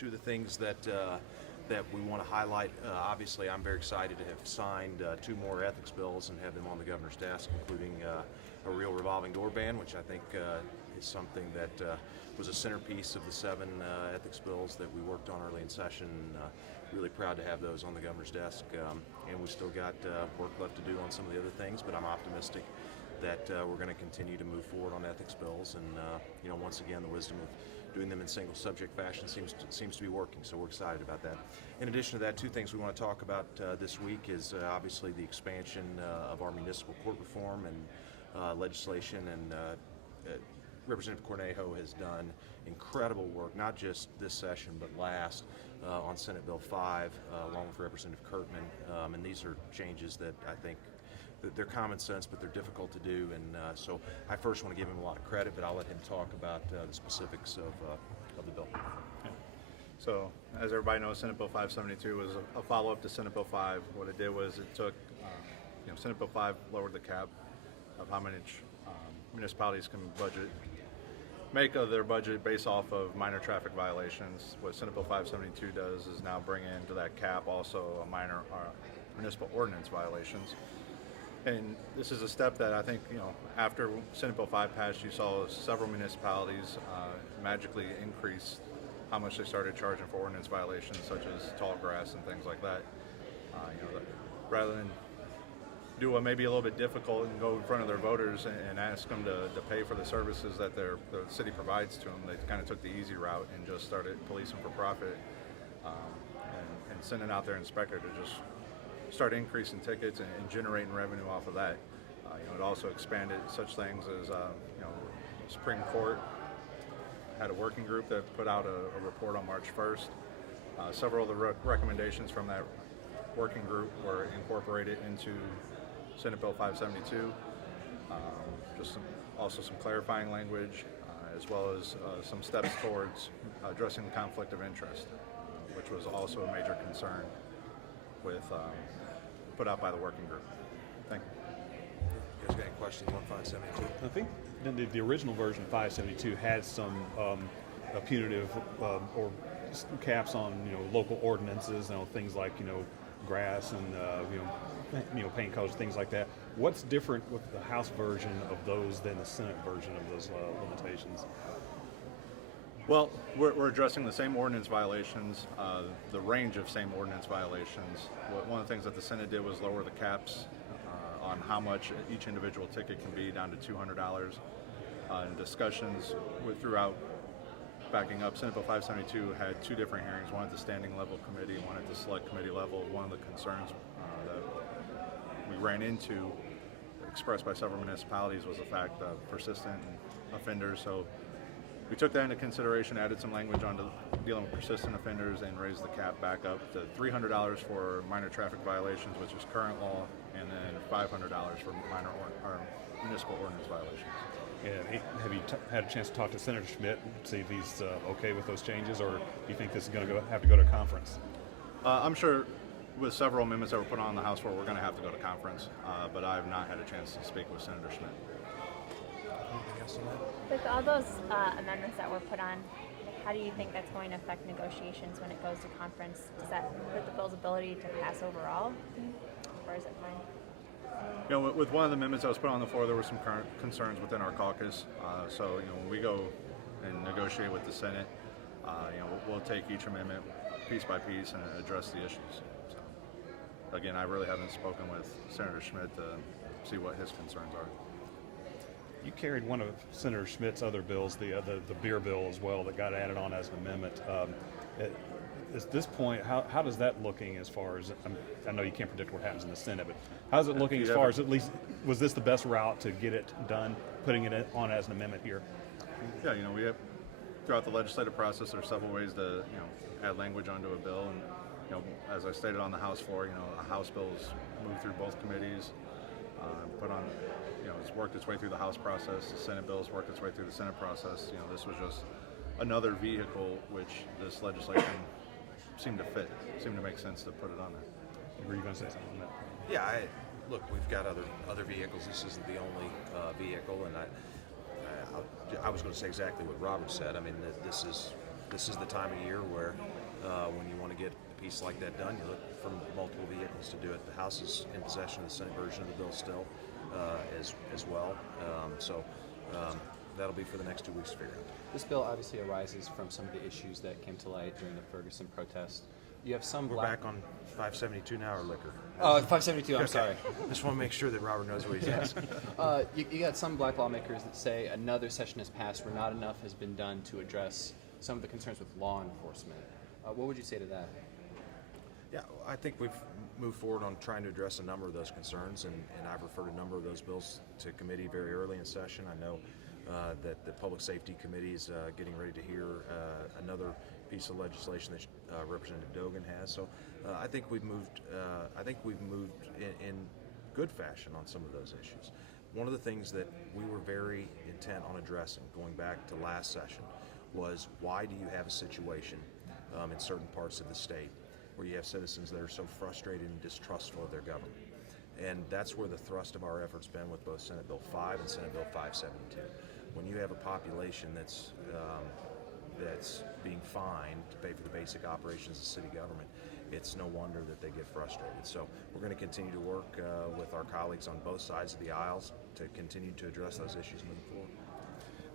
two of the things that that we want to highlight. Obviously, I'm very excited to have signed 2 more ethics bills and have them on the governor's desk, including a real revolving door ban, which I think is something that was a centerpiece of the 7 ethics bills that we worked on early in session. Really proud to have those on the governor's desk, and we've still got work left to do on some of the other things, but I'm optimistic that we're going to continue to move forward on ethics bills, and once again, the wisdom of doing them in single subject fashion seems to be working, so we're excited about that. In addition to that, 2 things we want to talk about this week is obviously the expansion of our municipal court reform and legislation, and Representative Cornejo has done incredible work, not just this session but last, on Senate Bill 5, along with Representative Kurtman, and these are changes that I think they're common sense, but they're difficult to do, and so I first want to give him a lot of credit, but I'll let him talk about the specifics of the bill. Yeah. So, as everybody knows, Senate Bill 572 was a follow-up to Senate Bill 5. What it did was it took, Senate Bill 5 lowered the cap of how much municipalities can make of their budget based off of minor traffic violations. What Senate Bill 572 does is now bring into that cap also a minor municipal ordinance violations. And this is a step that I think, after Senate Bill 5 passed, you saw several municipalities magically increase how much they started charging for ordinance violations, such as tall grass and things like that. Rather than do what may be a little bit difficult and go in front of their voters and ask them to pay for the services that the city provides to them, they kind of took the easy route and just started policing for profit, and sending out their inspector to just start increasing tickets and generating revenue off of that. It also expanded such things as, Supreme Court had a working group that put out a report on March 1st. Several of the recommendations from that working group were incorporated into Senate Bill 572. Also some clarifying language, as well as some steps towards addressing the conflict of interest, which was also a major concern put out by the working group. Thank you. You guys got any questions on 572? I think the original version, 572, had some punitive or caps on local ordinances, things like grass and paint colors, things like that. What's different with the House version of those than the Senate version of those limitations? Well, we're addressing the same ordinance violations, the range of same ordinance violations. One of the things that the Senate did was lower the caps on how much each individual ticket can be, down to $200. In discussions throughout backing up, Senate Bill 572 had 2 different hearings, one at the standing level committee, one at the select committee level. One of the concerns that we ran into, expressed by several municipalities, was the fact of persistent offenders. So we took that into consideration, added some language onto dealing with persistent offenders, and raised the cap back up to $300 for minor traffic violations, which is current law, and then $500 for minor or municipal ordinance violations. Yeah, have you had a chance to talk to Senator Schmidt, see if he's okay with those changes, or do you think this is going to have to go to conference? I'm sure with several amendments that were put on the House floor, we're going to have to go to conference, but I have not had a chance to speak with Senator Schmidt. Anything else on that? With all those amendments that were put on, how do you think that's going to affect negotiations when it goes to conference? Does that hurt the bill's ability to pass overall, or is it fine? With one of the amendments that was put on the floor, there were some current concerns within our caucus. So, when we go and negotiate with the Senate, we'll take each amendment piece by piece and address the issues. So, again, I really haven't spoken with Senator Schmidt to see what his concerns are. You carried one of Senator Schmidt's other bills, the beer bill as well, that got added on as an amendment. At this point, how does that looking as far as, I know you can't predict what happens in the Senate, but how's it looking as far as, at least, was this the best route to get it done, putting it on as an amendment here? Yeah, we have, throughout the legislative process, there are several ways to, add language onto a bill. And, as I stated on the House floor, a House bill is moved through both committees, put on, it's worked its way through the House process. The Senate bill has worked its way through the Senate process. This was just another vehicle which this legislation seemed to make sense to put it on there. Were you going to say something on that? Yeah, look, we've got other vehicles. This isn't the only vehicle, and I was going to say exactly what Robert said. I mean, this is this is the time of year where when you want to get a piece like that done, you look for multiple vehicles to do it. The House is in possession of the Senate version of the bill still as well. That'll be for the next 2 weeks to figure out. This bill obviously arises from some of the issues that came to light during the Ferguson protest. You have some We're back on 572 now, or liquor? 572, I'm sorry. Just want to make sure that Robert knows what he's asking. You got some black lawmakers that say another session has passed where not enough has been done to address some of the concerns with law enforcement. What would you say to that? Yeah, I think we've moved forward on trying to address a number of those concerns, and I've referred a number of those bills to committee very early in session. I know that the Public Safety Committee is getting ready to hear another piece of legislation that Representative Dogan has. So I think we've moved. In good fashion on some of those issues. One of the things that we were very intent on addressing, going back to last session, was why do you have a situation in certain parts of the state where you have citizens that are so frustrated and distrustful of their government? And that's where the thrust of our efforts been with both Senate Bill 5 and Senate Bill 572. When you have a population that's being fined to pay for the basic operations of city government, it's no wonder that they get frustrated. So we're going to continue to work with our colleagues on both sides of the aisles to continue to address those issues moving forward.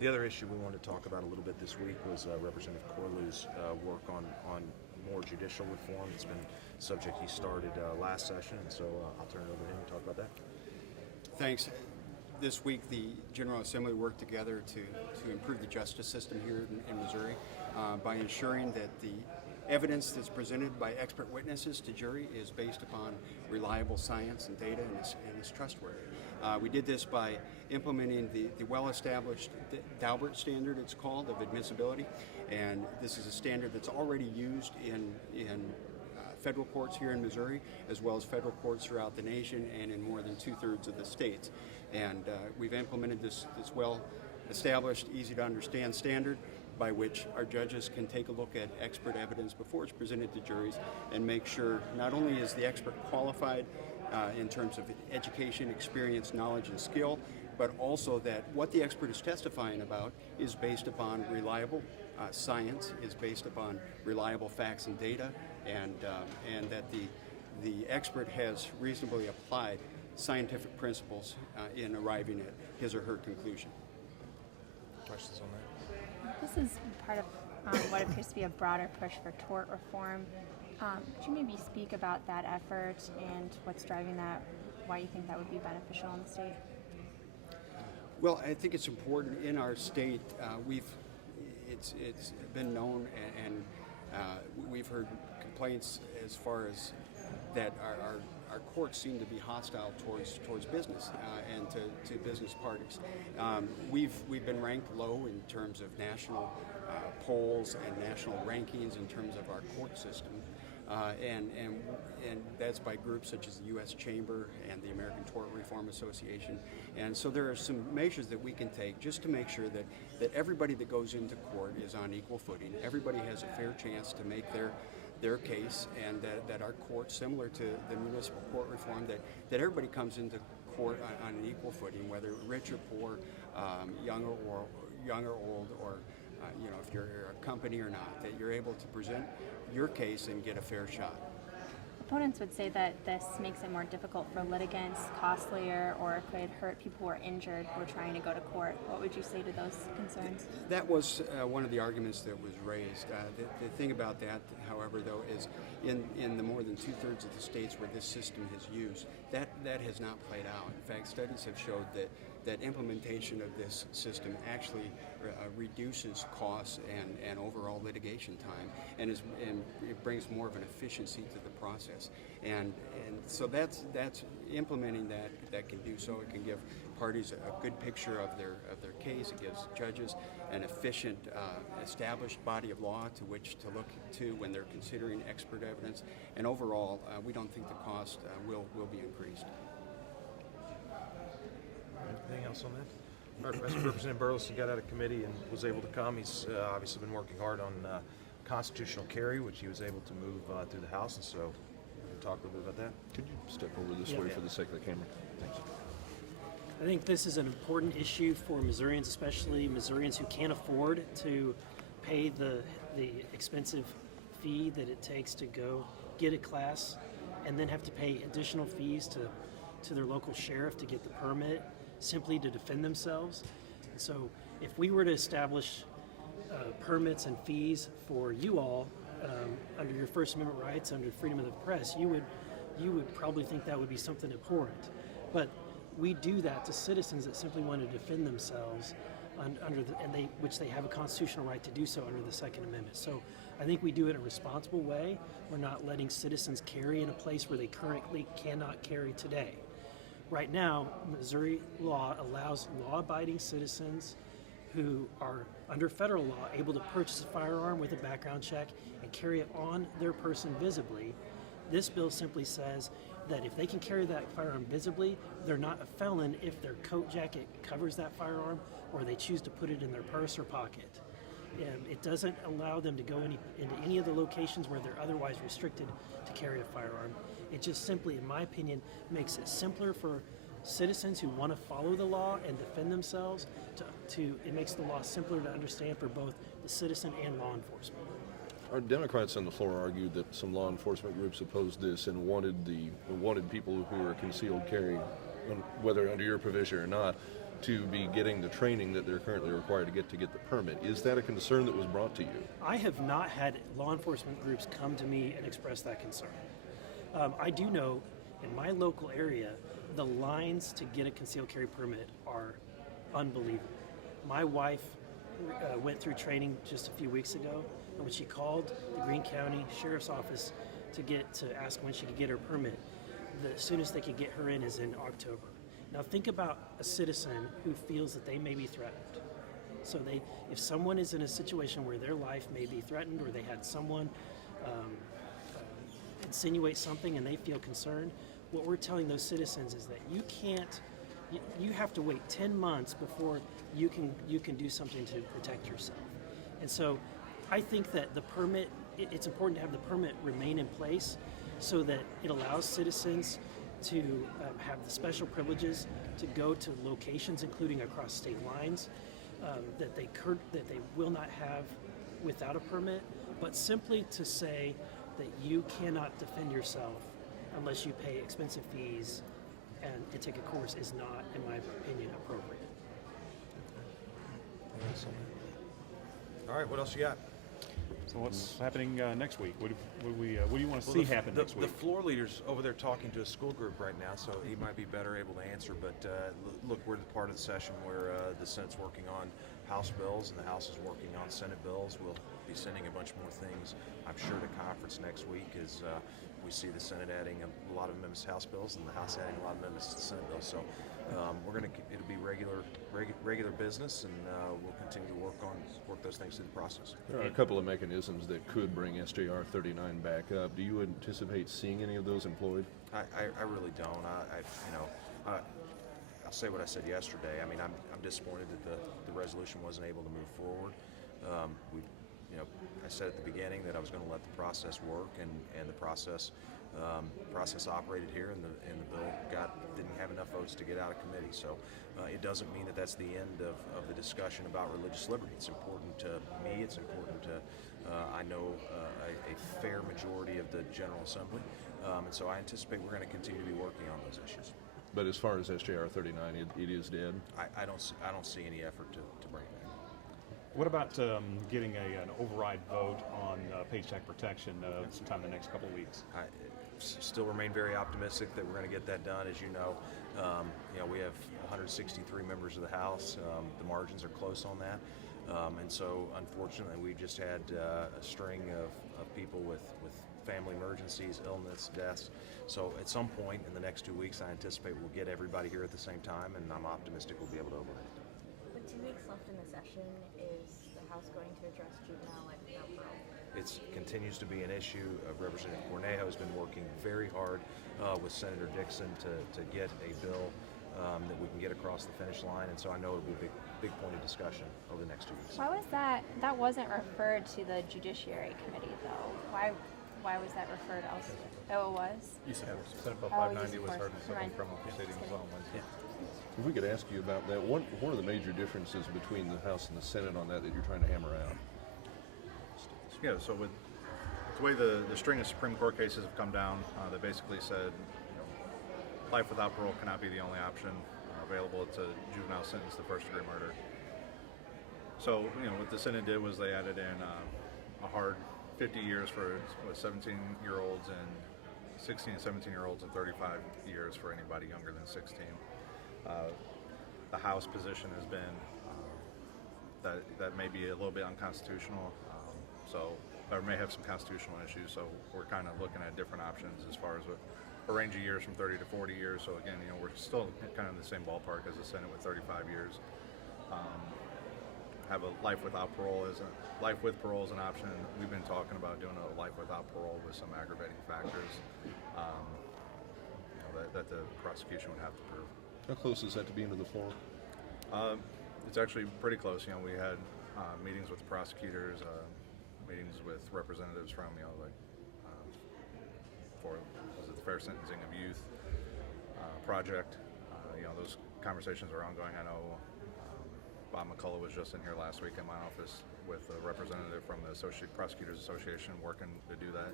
The other issue we wanted to talk about a little bit this week was Representative Corlew's work on more judicial reform. It's been a subject he started last session, and so I'll turn it over to him to talk about that. Thanks. This week, the General Assembly worked together to improve the justice system here in Missouri by ensuring that the evidence that's presented by expert witnesses to jury is based upon reliable science and data and is trustworthy. We did this by implementing the well-established Daubert standard, it's called, of admissibility, and this is a standard that's already used in federal courts here in Missouri, as well as federal courts throughout the nation and in more than 2/3 of the states. And we've implemented this well-established, easy-to-understand standard by which our judges can take a look at expert evidence before it's presented to juries and make sure not only is the expert qualified in terms of education, experience, knowledge, and skill, but also that what the expert is testifying about is based upon reliable science, is based upon reliable facts and data, and that the expert has reasonably applied scientific principles in arriving at his or her conclusion. Questions on that? This is part of what appears to be a broader push for tort reform. Could you maybe speak about that effort and what's driving that, why you think that would be beneficial in the state? Well, I think it's important in our state. It's been known, and we've heard complaints as far as that our courts seem to be hostile towards business and to business parties. We've been ranked low in terms of national polls and national rankings in terms of our court system. And that's by groups such as the U.S. Chamber and the American Tort Reform Association. And so there are some measures that we can take just to make sure that everybody that goes into court is on equal footing. Everybody has a fair chance to make their case, and that our courts, similar to the municipal court reform, that everybody comes into court on an equal footing, whether rich or poor, young or old, or if you're a company or not, that you're able to present your case and get a fair shot. Opponents would say that this makes it more difficult for litigants, costlier, or it could hurt people who are injured who are trying to go to court. What would you say to those concerns? That was one of the arguments that was raised. The thing about that, however, though, is in the more than 2/3 of the states where this system is used, that has not played out. In fact, studies have showed that implementation of this system actually reduces costs and overall litigation time, and it brings more of an efficiency to the process. And so that's implementing that can do so. It can give parties a good picture of their case. It gives judges an efficient, established body of law to which to look to when they're considering expert evidence. And overall, we don't think the cost will be increased. Anything else on that? All right, Representative Burleson got out of committee and was able to come. He's obviously been working hard on constitutional carry, which he was able to move through the House, and so we'll talk a little bit about that. Could you step over this way for the sake of the camera? Thanks. I think this is an important issue for Missourians, especially Missourians who can't afford to pay the the expensive fee that it takes to go get a class and then have to pay additional fees to their local sheriff to get the permit simply to defend themselves. So if we were to establish permits and fees for you all under your First Amendment rights, under freedom of the press, you would probably think that would be something abhorrent. But we do that to citizens that simply want to defend themselves which they have a constitutional right to do so under the Second Amendment. So I think we do it in a responsible way. We're not letting citizens carry in a place where they currently cannot carry today. Right now, Missouri law allows law-abiding citizens who are under federal law able to purchase a firearm with a background check and carry it on their person visibly. This bill simply says that if they can carry that firearm visibly, they're not a felon if their coat jacket covers that firearm or they choose to put it in their purse or pocket. It doesn't allow them to go into any of the locations where they're otherwise restricted to carry a firearm. It just simply, in my opinion, makes it simpler for citizens who want to follow the law and defend themselves. It makes the law simpler to understand for both the citizen and law enforcement. Our Democrats on the floor argued that some law enforcement groups opposed this and wanted people who are concealed carry, whether under your provision or not, to be getting the training that they're currently required to get the permit. Is that a concern that was brought to you? I have not had law enforcement groups come to me and express that concern. I do know in my local area, the lines to get a concealed carry permit are unbelievable. My wife went through training just a few weeks ago, and when she called the Greene County Sheriff's Office to ask when she could get her permit, the soonest they could get her in is in October. Now think about a citizen who feels that they may be threatened. So if someone is in a situation where their life may be threatened, or they had someone insinuate something and they feel concerned, what we're telling those citizens is that you have to wait 10 months before you can do something to protect yourself. And so I think that it's important to have the permit remain in place so that it allows citizens to have the special privileges to go to locations, including across state lines, that they will not have without a permit, but simply to say that you cannot defend yourself unless you pay expensive fees and take a course is not, in my opinion, appropriate. All right, what else you got? So what's happening next week? What do you want to see happen next week? The floor leader's over there talking to a school group right now, so he might be better able to answer. But look, we're the part of the session where the Senate's working on House bills and the House is working on Senate bills. We'll be sending a bunch more things, I'm sure, to conference next week as we see the Senate adding a lot of amendments to House bills and the House adding a lot of amendments to the Senate bills. So it'll be regular business, and we'll continue to work those things through the process. There are a couple of mechanisms that could bring SJR 39 back up. Do you anticipate seeing any of those employed? I really don't. I'll say what I said yesterday. I mean, I'm disappointed that the resolution wasn't able to move forward. I said at the beginning that I was going to let the process work, and the process operated here, and the bill didn't have enough votes to get out of committee. So it doesn't mean that that's the end of the discussion about religious liberty. It's important to me. It's important to I know a fair majority of the General Assembly, and so I anticipate we're going to continue to be working on those issues. But as far as SJR 39, it is dead. I don't see any effort to bring it back. What about getting an override vote on paycheck protection sometime in the next couple of weeks? I still remain very optimistic that we're going to get that done. As you know, we have 163 members of the House. The margins are close on that, and so unfortunately, we just had a string of people with family emergencies, illness, deaths. So at some point in the next 2 weeks, I anticipate we'll get everybody here at the same time, and I'm optimistic we'll be able to override it. With 2 weeks left in the session, is the House going to address juvenile life without parole? It continues to be an issue. Representative Cornejo has been working very hard with Senator Dixon to get a bill that we can get across the finish line, and so I know it will be a big point of discussion over the next 2 weeks. Why was that wasn't referred to the Judiciary Committee, though? Why was that referred elsewhere? Oh, it was? Senate Bill Oh, 590 was of heard in course. second Right. criminal proceedings on Wednesday. If we could ask you about that, one of the major differences between the House and the Senate on that you're trying to hammer out. Yeah, so with the way the string of Supreme Court cases have come down, they basically said, life without parole cannot be the only option available. It's a juvenile sentence to first-degree murder. So, what the Senate did was they added in a hard 50 years for 17-year-olds and 16 and 17-year-olds and 35 years for anybody younger than 16. The House position has been that may be a little bit unconstitutional, or may have some constitutional issues. So we're kind of looking at different options as far as a range of years from 30 to 40 years. So again, we're still kind of in the same ballpark as the Senate with 35 years. Have a life without parole life with parole is an option. We've been talking about doing a life without parole with some aggravating factors that the prosecution would have to prove. How close is that to being to the floor? It's actually pretty close. We had meetings with the prosecutors, meetings with representatives from, for the Fair Sentencing of Youth project. Those conversations are ongoing. I know Bob McCullough was just in here last week in my office with a representative from the Prosecutors Association working to do that,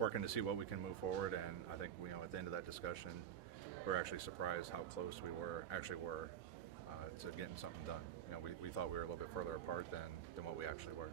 working to see what we can move forward. And I think, at the end of that discussion, we're actually surprised how close we actually were to getting something done. We thought we were a little bit further apart than what we actually were.